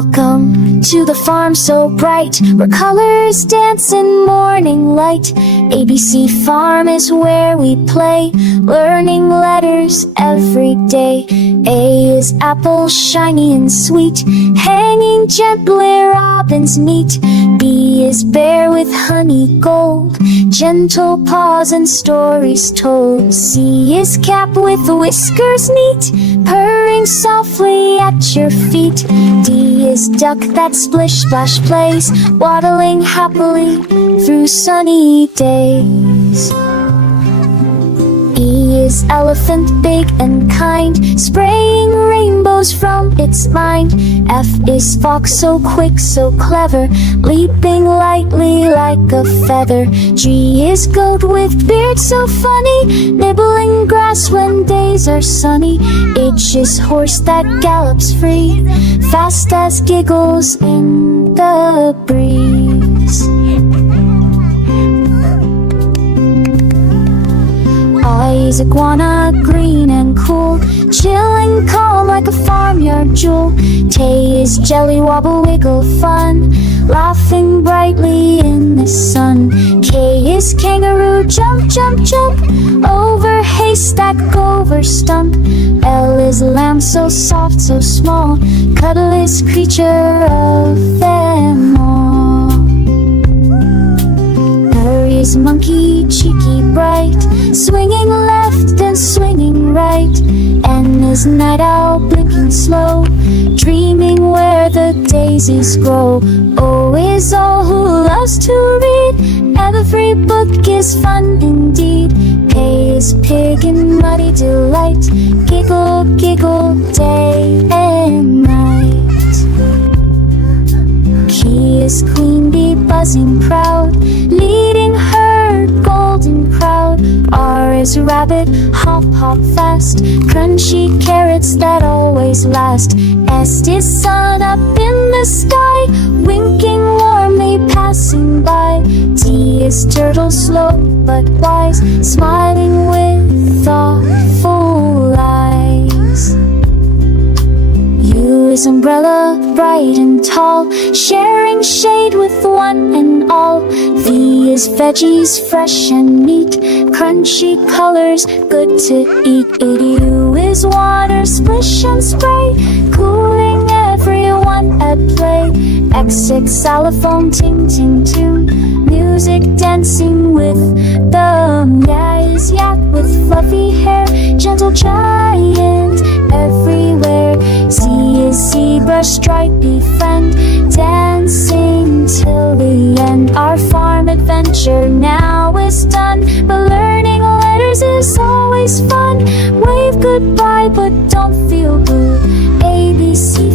Welcome to the farm so bright, where colors dance in morning light. ABC Farm is where we play, learning letters every day. A is apple, shiny and sweet, hanging gently robins meet. B is bear with honey gold, gentle paws and stories told. C is cap with whiskers neat, purring softly at your feet. D is duck that splish splash plays, waddling happily through sunny days. E is elephant, big and kind, spraying rainbows from its mind. F is fox, so quick, so clever, leaping lightly like a feather. G is goat with beard so funny, nibbling grass when days are sunny. H is horse that gallops free, fast as giggles in the breeze. I is iguana, green and cool, chilling calm like a farmyard jewel. Tay is jelly, wobble, wiggle, fun, laughing brightly in the sun. K is kangaroo, jump, jump, jump, over haystack, over stump. L is lamb, so soft, so small, cuddliest creature of them all. R is monkey, cheeky, bright, swinging left and swinging right. N is night owl, blinking slow, dreaming where the daisies grow. O is all who loves to read, every book is fun indeed. P is pig in muddy delight, giggle, giggle, day and night. Q is queen bee, buzzing proud, leading her golden crowd. R is rabbit, hop, hop fast, crunchy carrots that always last. S is sun up in the sky, winking warmly passing by. T is turtle, slow but wise, smiling with thoughtful eyes. U is umbrella, bright and tall, sharing shade with one and all. V is veggies, fresh and neat, crunchy colors, good to eat. U is water, splish and spray, cooling everyone at play. X is xylophone, ting ting tune, music dancing with them. Y is yak with fluffy hair, gentle giant everywhere. Z is zebra, stripy friend, dancing till the end. Our farm adventure now is done, but learning letters is always fun. Wave goodbye but don't feel blue. ABC